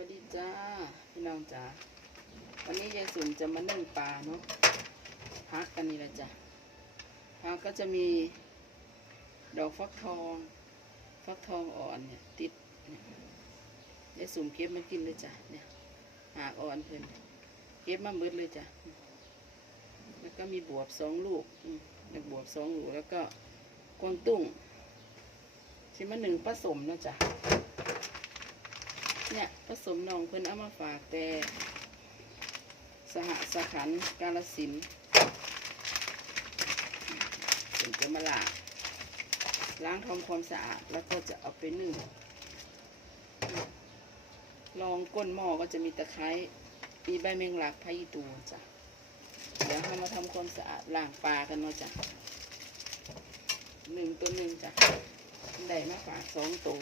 วัสดีจ้าพี่น้องจ้าวันนี้ยายสุนจะมานึ่งปลาเนาะพักกันนี่แหละจ้ะพักก็จะมีดอกฟักทองฟักทองอ่อนเนี่ยติดเนี่ยยายสุนเก็บมากินเลยจ้ะเนี่ยหากอ่อนเพิ่นเก็บมาเบิดเลยจ้ะแล้วก็มีบวบสองลูกอืมแล้วบวบสองลูกแล้วก็กวางตุ้งชิมาหนึ่งผสมเนะจ้ะ เนี่ยผสมน้องเพิ่นเอามาฝากแต่ สหสขันกาลสินธุ์เพิ่นจะมาล้างล้างทำความสะอาดแล้วก็จะเอาไปนึ่งลองก้นหม้อก็จะมีตะไคร้มีใบแมงลักพายีตูจ้ะเดี๋ยวเรามาทำความสะอาดล้างปลากันเนาะจ้ะหนึ่งตัวหนึ่งจ้ะได้มาฝากสองตัว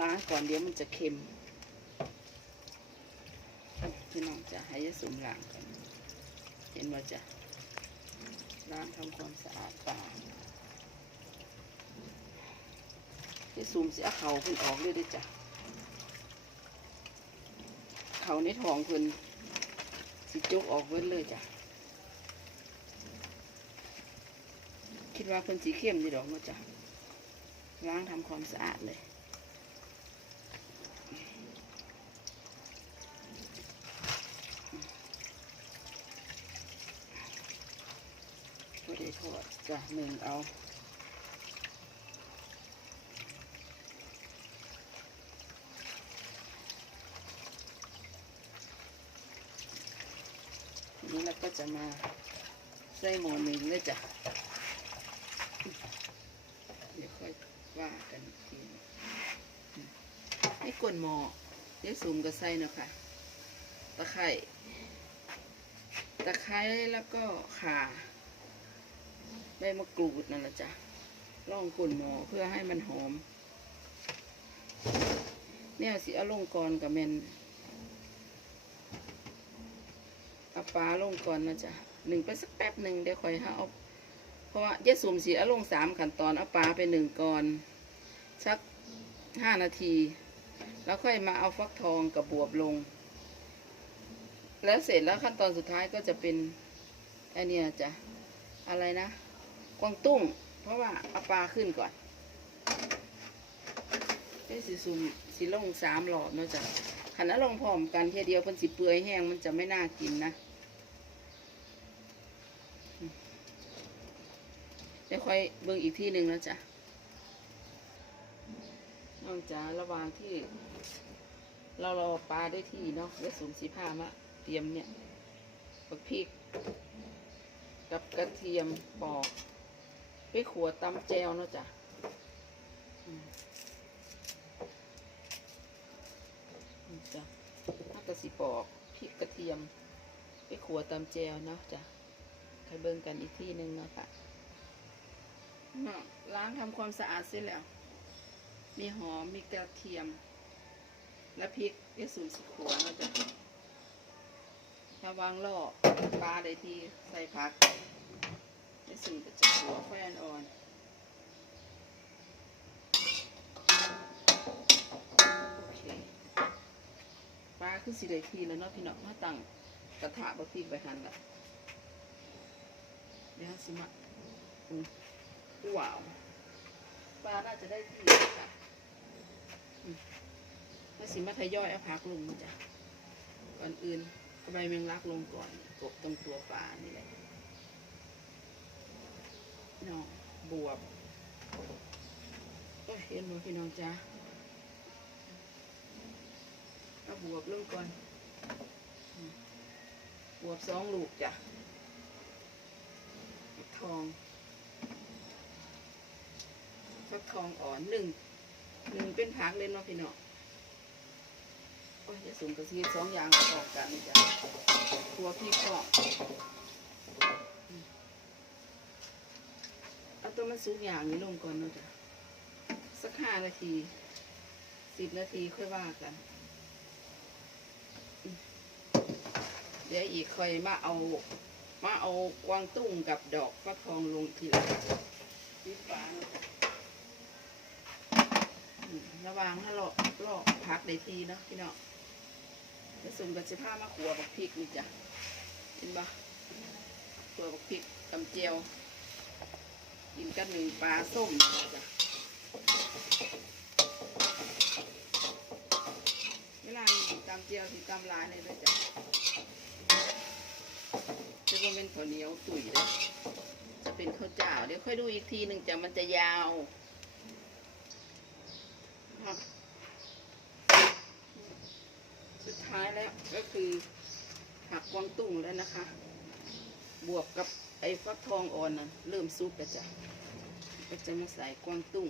ล้างก่อนเดี๋ยวมันจะเค็มพี่น้องจะให้ยสุมล้างกันเห็นว่าจะล้างทำความสะอาดปลายายสุมเสิเอาเขาเพิ่นออกเลยด้วยจ้ะเขาในท้องเพิ่นสิจุกออกเวิดเลยจ้ะคิดว่าเพิ่นสีเข้มนี่ดอกเนาจ้ะล้างทำความสะอาดเลย ไม่ได้ทอดจ้ะหนึ่งเอาทีนี้เราก็จะมาใส่หม้อหนึ่งเลยจ้ะ เดี๋ยวค่อยว่ากันทีให้กวนหม้อเดี๋ยวสูมก็ใส่นะค่ะตะไคร้ตะไคร้แล้วก็ข่า ใบมะกรูดนั่นแหละจ้ะล่องกุ่นหมอเพื่อให้มันหอม เนี่ยสิเอาลงก่อนกับเมนเอาปลาลงก่อนนะจ๊ะหนึ่งไปสักแป๊บหนึ่งเดี๋ยวค่อยหาเอาเพราะว่าเยสุมสีเอาลงสามขั้นตอนเอาปลาไปหนึ่งก่อนสักห้านาที แล้วค่อยมาเอาฟักทองกับบวบลง แล้วเสร็จแล้วขั้นตอนสุดท้ายก็จะเป็นไอเนี่ยจ้ะอะไรนะ กวางตุ้ง เพราะว่าเอาปลาขึ้นก่อนเป็นสีซุมสีลงสามหลอดเนาะจ้ะขันนั้นลงพร้อมกันเทียเดียวเป็นสีเปื่อยแห้งมันจะไม่น่ากินนะเดี๋ยวค่อยเบิ่งอีกที่หนึ่งนะจ๊ะน้องจ๋าระหว่างที่ เรารอปลาได้ที่เนาะเดี๋ยวสูมสีผ้ามะเตรียมเนี่ยบักพริก กับกระเทียมปอก ขัวตำแจวเนาะจ้ะอืมนี่จ้ะถ้ากระสิปอกพริกกระเทียมไปขัวตำแจวเนาะจ้ะไปเบิ่งกันอีกที่หนึ่งเนาะค่ะล้างทำความสะอาดเสร็จแล้ว มีหอม มีกระเทียม และพริกยสูนสิขัวเนาะจ้ะถ้าวางล่อปลาได้ที่ใส่ผัก ในสิ่งก็จะหัวไฟอ่อนๆโอเคปลา คือสิได้ทีแล้วเนาะพี่น้องมาตั้งกระทะบะพริกไปหันละเดี๋ยวสิมาอืมว้าวปลาน่าจะได้ที่ค่ะอืมแล้วสิมาทยอยเอาผักลงจ้ะก่อนอื่นเอาใบแมงลักลงก่อนกบตรงตัวปลานี่แหละน้องบวบโอ้ยเห็นบ่พี่น้องจ้าเอา บวบลงก่อน บวบสองลูกจ้ะทองฟักทองอ่อนหนึ่งหนึ่งเป็นผักเลยเนาะพี่เน้องโอ้ยจะสูงกระซีสองอย่างประกอบกันจ้ะตัวพี่ก็เอาตัวมันสุกอย่างนี้ลงก่อนเนาะจ้ะสักห้านาทีสิบนาทีค่อยว่ากันอืม เดี๋ยวอีกค่อยมาเอา มาเอากวางตุ้งกับดอกฟักทองลงทีหลังปิดฝานาะระวางถ้าลอกลอกพักได้ทีเนาะพี่เน้องจะสุ่มกับสิผ้ามาขัวบักพริกนี่จ้ะเห็นปะขัวบักพริกตำเจียว กินกันหนึ่งปลาส้มจ้ะเวลาตำเจียวที่ตำลายเนี่ยด้วยจ้ะ จะว่าเป็นข้าวเหนียวตุ๋ยเลยจะเป็นข้าวเจ้า เดี๋ยวค่อยดูอีกทีหนึ่งจะมันจะยาวสุดท้ายแล้วก็คือผักกวางตุ้งแล้วนะคะ บวกกับไอ้ฟักทองอ่อนนะเริ่มซุปแล้วจ้ะก็จะมาใส่กวางตุ้ง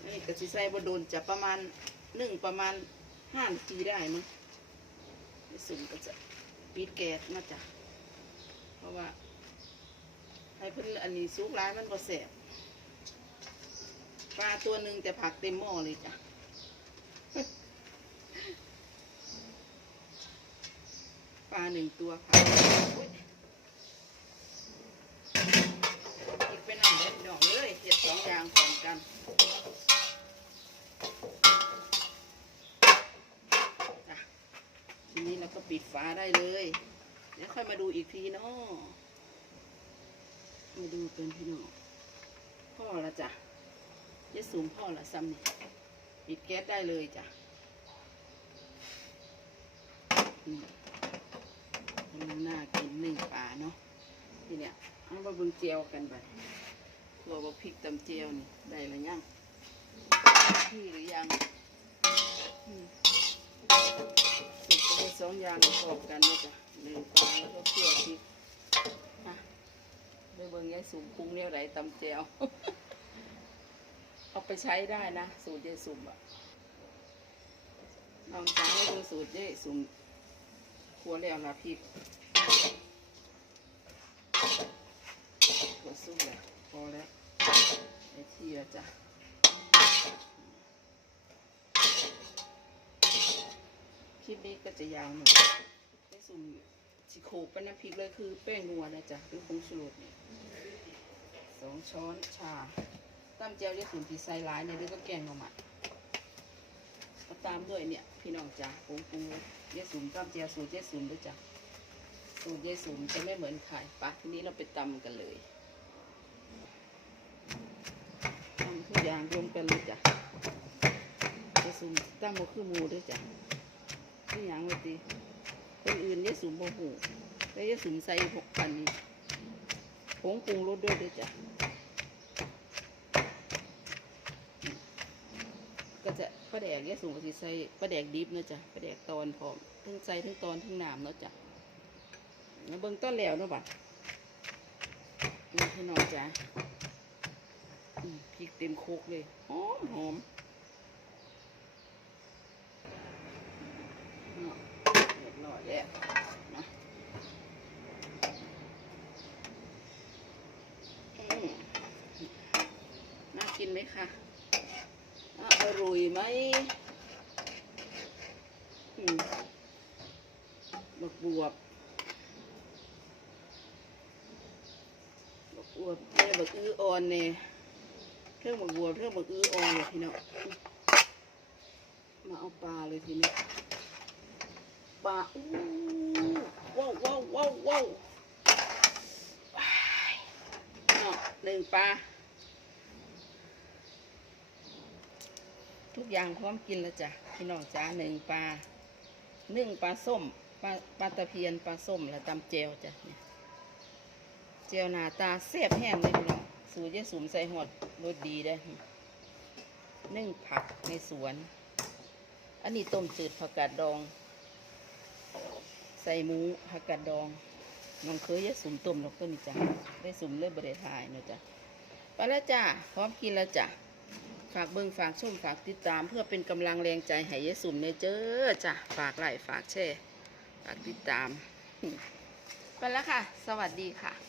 นนี้ก็สิใส่บโดนจะประมาณหนึ่งประมาณห้านาทีได้มั้ง ไอ้สุ่มก็จะปิดแก๊สมาจ้ะเพราะว่าให้เพิ่นอันนี้ซุกร้ายมันบ่แสบปลาตัวหนึ่งแต่ผักเต็มหม้อเลยจ้ะปลาหนึ่งตัวผักอีกเป็นอันเด็ดดอกเลยเห็ดสองอย่างพร้อมกันจ้ะทีนี้เราก็ ปิดฝาได้เลยเดี๋ยวค่อยมาดูอีกทีเนาะมาดูเป็นพี่น้องพ่อละจ้ะเยสูงพ่อละซ้ำนี่ปิดแก๊สได้เลยจ้ะอืมมันน่ากินหนึ่งปลาเนาะทีเนี้ยเอามาเบิ่งเจียวกันไปตัวบะพริกตำเจียวนี่ได้หรือยังที่หรือยัง อืมสุกไปสองอย่างพร้อมกันนะจ๊ะหนึ่งปลาแล้วก็เกลือพริกอะไปเบิ่งยายสูงปรุงเนี่ยไรตำเจียวเอาไปใช้ได้นะ สูตรยายสุ่มอะลองจ้าให้ดูสูตรยายสุ่มครัวแล้วละพริกหัวสู้แล้วพอแล้วไอ้ที่ล้วจ้ะ ลิปนี้ก็จะยาวหน่อยได้สุ่มสิโขกเป็นน้ำพริกเลยคือแป้งนัวนะจ๊ะหรือผงชูรสเนี่ยสองช้อนชาตามเจียวเรียกสุ่มที่ใส่ร้ายเนี่ยหรือก็แกงหน่อไม้ก็ตามด้วยเนี่ย พี่น้องจ้ะผงปรุงเยสุ่มตามเจียวสูตรเยสุ่มด้วยจ้ะสูตรยายสุมจะไม่เหมือนใครปะทีนี้เราไปตำกันเลยตำทุกอย่างรวมกันเลยจ้ะยายสุมตั้งโมคือหมูด้วยจ้ะ ทุกอย่างเลยตีคนอื่นยายสุมโมหูแล้วยายสุมใส่หกพันนี้ผงปรุงรสด้วยด้วยจ้ะก็จะปลาแดกยายสุมก็สิใส่ปลาแดกดิบเนาะจ้ะปลาแดกตอนพร้อมทั้งใส่ทั้งตอนทั้งน้ำเนาะจ้ะมาเบิ่งต้นแล้วเนาะบัดนี่พี่น้องจ้ะพริกเต็มโคกเลยหอมหอมเนาะเรียบร้ อยแล้วนะอืมน่ากินไหมคะอร่อยไหมอืมบักบวบบักอวบเนี่บักอื้ออ่อนเนี่ยเครื่องบักบวบเครื่องบักอื้ออ่อนเลยพี่น้องมาเอาปลาเลยทีนี้ ปลาอู้ว้าวว้าวว้าวว้าวหนึ่งปลาทุกอย่างพร้อมกินแล้วจ้ะพี่น้องจ้าหนึ่งปลานึ่งปลาส้มปลาปลาตะเพียนปลาส้มแล้วตำเจลจ้ะเนี่ยเจียวหน้าตาเสียบแห้งเลยพี่น้องสูตรยายสุมใส่หอดรสดีได้นึ่งผักในสวน อันนี้ต้มจืดผักกาดดอง ส่หมูผักกาดดองน้องเคยยายสุ่มต้มแล้วก็นี่จ้ะได้สุ่มเลยบริทายเนาะจ้ะไปแล้วจ้ะพร้อมกินแล้วจ้ะฝากเบิ้งฝากชมฝากติดตามเพื่อเป็นกำลังแรงใจให้ยายสุ่มเนเจอจ้ะฝากไลค์ฝากแชร์ฝากติดตามไปแล้วค่ะ สวัสดีค่ะ